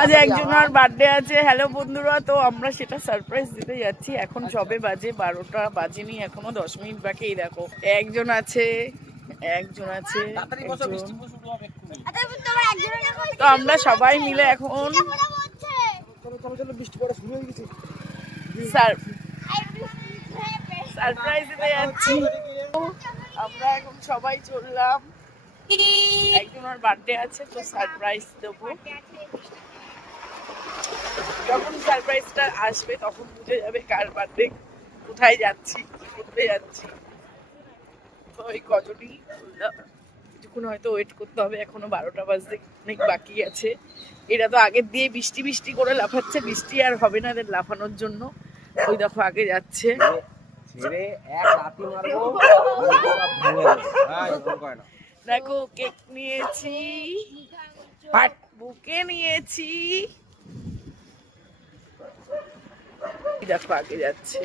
আজ একজনের বার্থডে আছে। হ্যালো বন্ধুরা, তো আমরা সেটা সারপ্রাইজ দিতে যাচ্ছি। এখন সবে বাজে 12টা বাজেনি, এখনো 10 মিনিট বাকি। এই দেখো একজন আছে, তো আমরা সবাই মিলে এখন সারপ্রাইজ দিতে যাচ্ছি। আমরা এখন সবাই চললাম, একজনের বার্থডে আছে তো সারপ্রাইজ দেবো। যখন সারপ্রাইজটা আসবে তখন বুঝে যাবে কার বার্থডে, কোথায় যাচ্ছি, কি করতে যাচ্ছি। তো এই কজনই কিছুক্ষণ হয়তো ওয়েট করতে হবে, এখনো 12টা বাজতে অনেক বাকি আছে। এরা তো আগের দিয়ে বৃষ্টি বৃষ্টি করে লাফাচ্ছে, বৃষ্টি আর হবে না এদের লাফানোর জন্য। ওই দেখো আগে যাচ্ছে। দেখো কেক নিয়েছি, বুকে নিয়েছি, দেখো আগে যাচ্ছে।